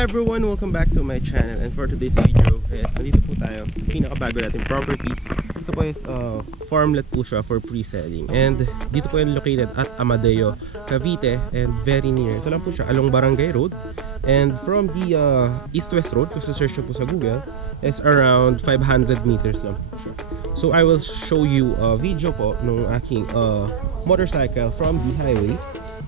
Everyone, welcome back to my channel, and for today's video is nandito po tayo sa pinakabago nating property. Ito po is farmlet po siya for pre-selling, and dito po yung located at Amadeo, Cavite, and very near. Ito lang po siya along Barangay Road, and from the east-west road, kung sa-search po sa Google, is around 500 meters lang po siya. So I will show you a video po nung aking motorcycle from the highway.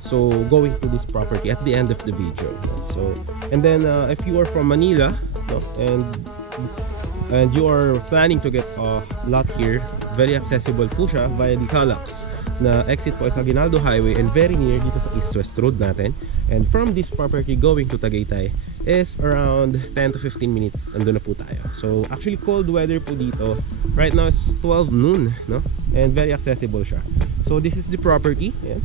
So going to this property at the end of the video. So and then if you are from Manila, no, and you are planning to get a lot here, very accessible po siya via the Calax na exit po sa Aguinaldo Highway, and very near dito sa East-West Road natin. And from this property going to Tagaytay is around 10 to 15 minutes, andun na po tayo. So actually cold weather po dito. Right now it's 12 noon, no? And very accessible siya. So this is the property, yeah.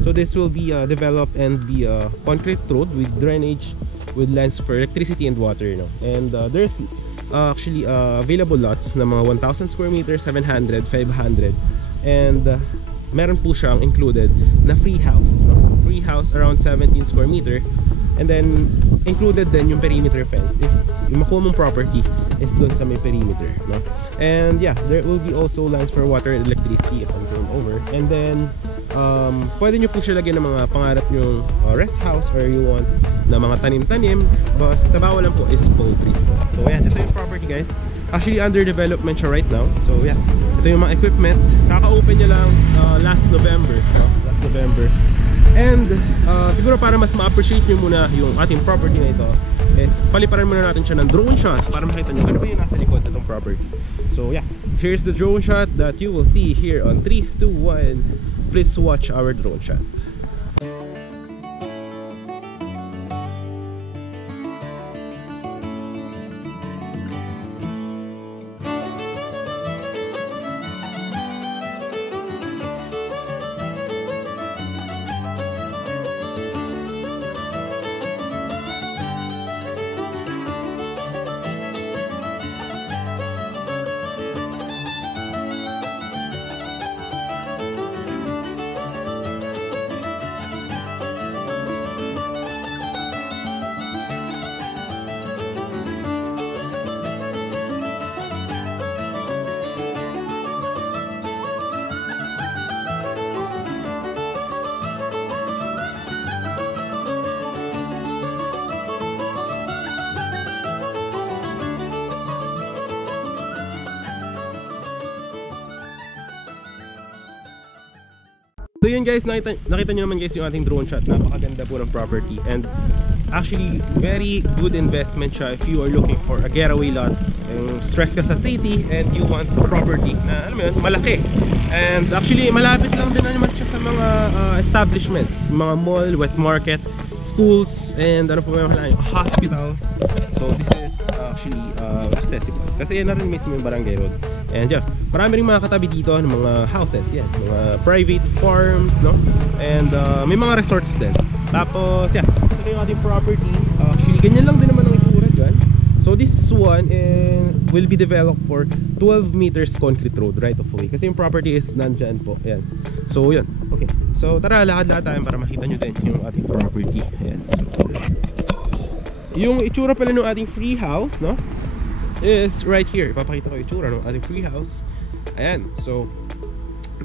So this will be developed and be a concrete road with drainage, with lines for electricity and water, no? And there's actually available lots na mga 1,000 square meters, 700, 500, and meron po siyang included na free house, no? Free house around 17 square meter, and then included din yung perimeter fence if yung makuha mong property is dun sa may perimeter, no? And yeah, there will be also lines for water and electricity if I'm going over. And then pwede nyo po siya lagyan ng mga pangarap yung rest house, or you want na mga tanim-tanim, basta bawal lang po is poultry. So yeah, ito yung property, guys. Actually under development siya right now. So yeah, ito yung mga equipment. Kaka-open niya lang last November, no? Last November. And siguro para mas ma-appreciate nyo muna yung ating property na ito, is paliparan muna natin siya ng drone shot para makita nyo ano ba yung nasa likod na itong property. So yeah, here's the drone shot that you will see here on 3, 2, 1. Please watch our drone shot. So yun guys, nakita nyo naman guys yung ating drone shot. Napakaganda po ng property, and actually very good investment siya if you are looking for a getaway lot, yung stress ka sa city and you want a property na alam mo yun, malaki. And actually malapit lang din naman siya sa mga establishments, mga mall, wet market, schools, and ano po yung hospitals. So this is actually accessible kasi yan na rin mismo yung Barangay Road. And yeah, marami rin mga katabi dito ng mga houses, yan, mga private farms, no? And may mga resorts din. Tapos yeah, ito yung ating property. Actually ganyan lang din naman ang itsura dyan. So this one will be developed for 12 meters concrete road right of way, kasi yung property is nandyan po. Ayan. So yun, okay. So tara, lakad-lakad tayo para makita nyo din yung ating property. Ayan. So, yung itsura pala ng ating free house, no, is right here. Ipapakita ko yung itsura ng ating free house. Ayan. So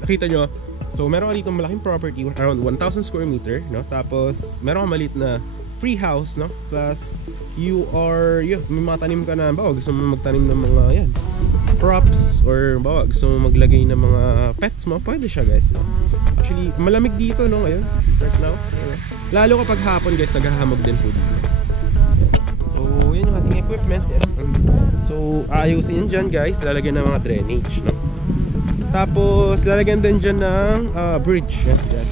nakita nyo, so meron ka dito malaking property around 1,000 square meter, no? Tapos meron ka maliit na free house, no? Plus may mga tanim ka na, bawa gusto mo magtanim ng mga yan props, or bawa gusto mo maglagay ng mga pets mo, pwede siya guys, no? Actually malamig dito, no, ngayon right now, lalo kapag hapon guys, naghahamog din po dito. So yun yung ating equipment, yan. So aayusin yun dyan guys, lalagyan ng mga drainage, no? Tapos lalagyan din dyan ng bridge, yan, dyan.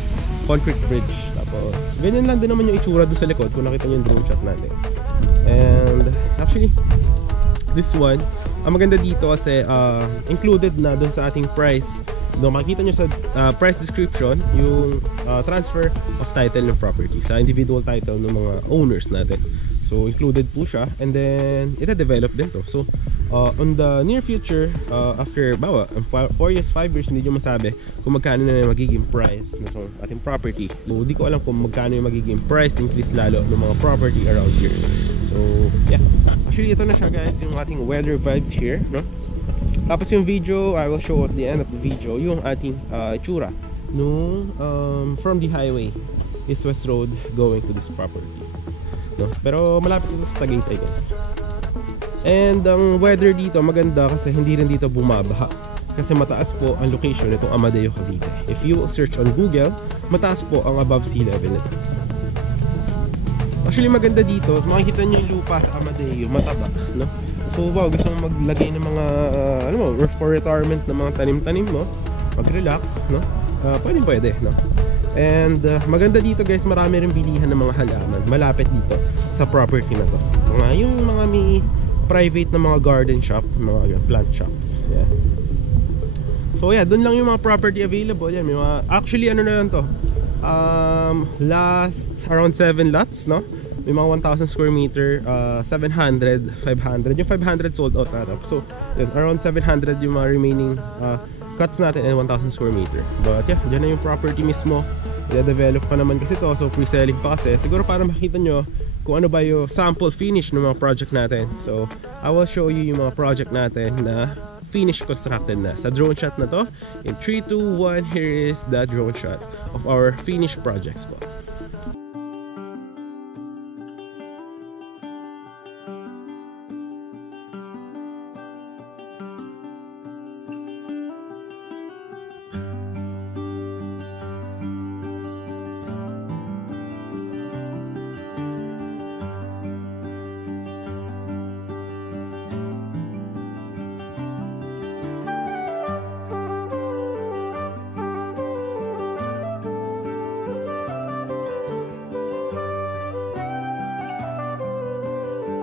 Concrete bridge. Tapos ganyan lang din naman yung itsura doon sa likod kung nakita nyo yung drone shot natin. And actually this one, ang maganda dito kasi included na doon sa ating price. Doon makikita nyo sa price description yung transfer of title ng property sa individual title ng mga owners natin. So included po siya, and then ita-develop din to. So on the near future, after 4 years, 5 years, hindi nyo masabi kung magkano na magiging price ng ating property. So di ko alam kung magkano yung magiging price increase lalo ng mga property around here. So yeah, actually ito na siya guys, yung ating weather vibes here, no? Tapos yung video, I will show at the end of the video yung ating itsura nung from the highway, East West Road going to this property, no? Pero malapit ito sa Tagaytay guys. And ang weather dito maganda kasi hindi rin dito bumabaha, kasi mataas po ang location nitong Amadeo Cavite. If you search on Google, mataas po ang above sea level nito. Actually maganda dito, makikita nyo yung lupa sa Amadeo, mataba, no? So wow, gusto mong maglagay ng mga ano mo, for retirement ng mga tanim-tanim mo, mag-relax, no? Pwede, no? And maganda dito guys, marami rin bilihan ng mga halaman malapit dito sa property na to. Yung mga may private na mga garden shop, mga plant shops. Yeah. So yeah, doon lang yung mga property available. Yan, may mga, actually ano na lang to, last around 7 lots, no? May mga 1,000 square meter, 700, 500. Yung 500 sold out na. So yun, around 700 yung mga remaining cuts natin and 1,000 square meter. But yeah, dyan na yung property mismo. I-develop pa naman kasi to, so pre-selling pa kasi. Siguro para makita nyo kung ano ba yung sample finish ng mga project natin. So I will show you yung mga project natin na finish constructed na sa drone shot na to. In 3, 2, 1, here is the drone shot of our finished projects po.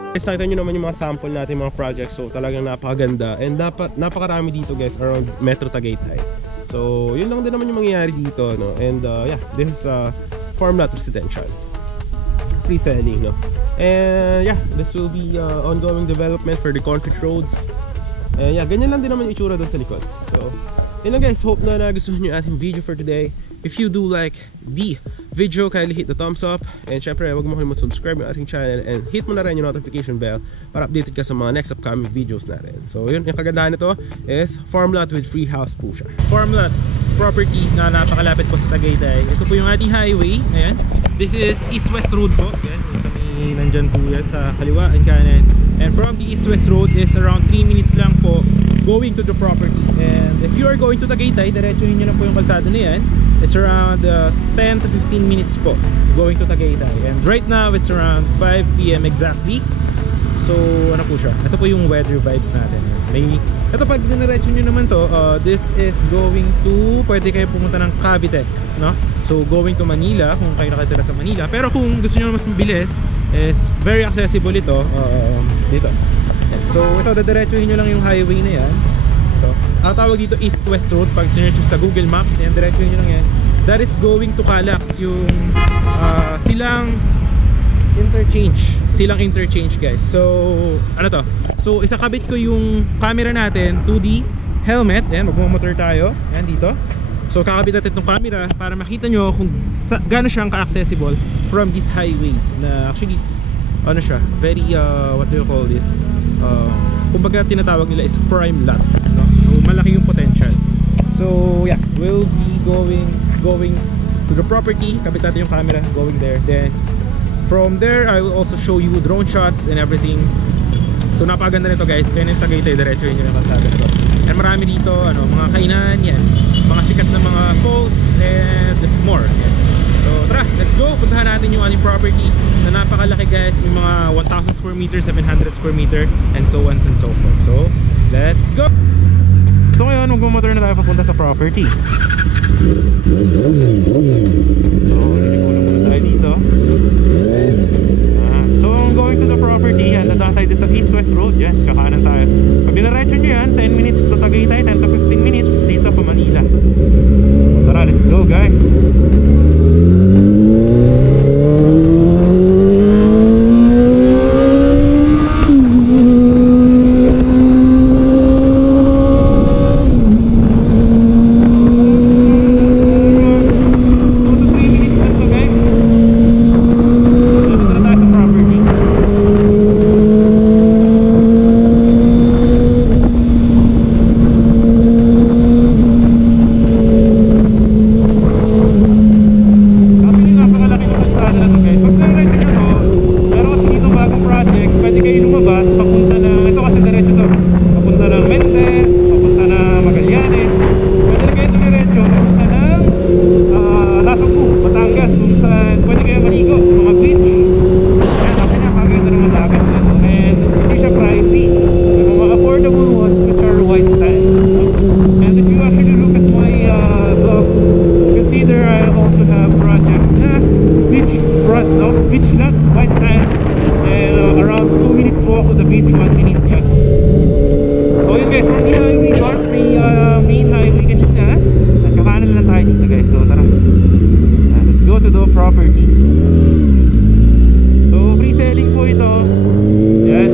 Guys, nakita nyo naman yung mga sample natin, mga projects. So talagang napakaganda and napakarami dito guys around Metro Tagaytay. So yun lang din naman yung mangyayari dito, no? And yeah, this is farm lot residential pre-selling, no? And yeah, this will be ongoing development for the concrete roads. And yeah, ganyan lang din naman yung itsura doon sa likod. So yun lang guys, hope na nagustuhan nyo yung ating video for today. If you do like the video, kindly hit the thumbs up. And syempre, huwag mo kalimut subscribe yung ating channel. And hit mo na rin yung notification bell para updated ka sa mga next upcoming videos natin. So yun, yung kagandahan nito is farm lot with free house po siya. Farm lot property na napakalapit po sa Tagaytay. Ito po yung ating highway. Ayan. This is East-West Road po. Ayan, nandyan po yan sa kaliwa and kanan. And from the East-West Road is around 3 minutes lang po going to the property. And if you are going to Tagaytay, diretsuhin nyo na po yung kalsada na yan. It's around 10 to 15 minutes po going to Tagaytay. And right now it's around 5 PM exactly. So ano po siya, ito po yung weather vibes natin. Ito pag diniretso nyo naman to, this is going to, pwede kayo pumunta ng Cavitex, no? So going to Manila kung kayo nakatira sa Manila. Pero kung gusto nyo mas mabilis, is very accessible ito dito. So ito, dadiretsuhin nyo lang yung highway na yan. So, ang tawag dito East-West Road. Pag sinerch sa Google Maps, yan, diretsuhin nyo lang yan. That is going to Calax, yung silang interchange guys. So ano to, so isakabit ko yung camera natin to the helmet. Yan, magmumotor tayo. Yan dito. So kakabit natin itong camera para makita nyo kung gaano siyang ka-accessible from this highway. Na actually, ano siya, very, what do you call this? Kumbaga tinatawag nila is prime lot, no? So malaki yung potential. So yeah, we'll be going to the property. Kabit natin yung camera, going there. Then from there, I will also show you drone shots and everything. So napakaganda nito guys. Kaya yung Tagaytay, diretso yun yung kalsada nito. And marami dito, ano, mga kainan, yan, mga sikat na mga falls and more, yan. So tara, let's go. Puntahan natin yung ating property na napakalaki guys. May mga 1,000 square meter, 700 square meter, and so on and so forth. So let's go. So ngayon, magmumotor na tayo papunta sa property. So nilikulan muna tayo dito. So going to the property, yan, dadaan tayo sa East-West Road. Yan, kakanan tayo. Pag dinaretso nyo yan, 10 minutes to Tagaytay, 10 to 15 minutes dito pa Manila. Tara, let's go guys. the beach, 1 minute yan. So yun guys, from the highway doon sa may main highway kanina, nagkakanan lang tayo dito guys. So tara, let's go to the property. So free selling po ito. Yan.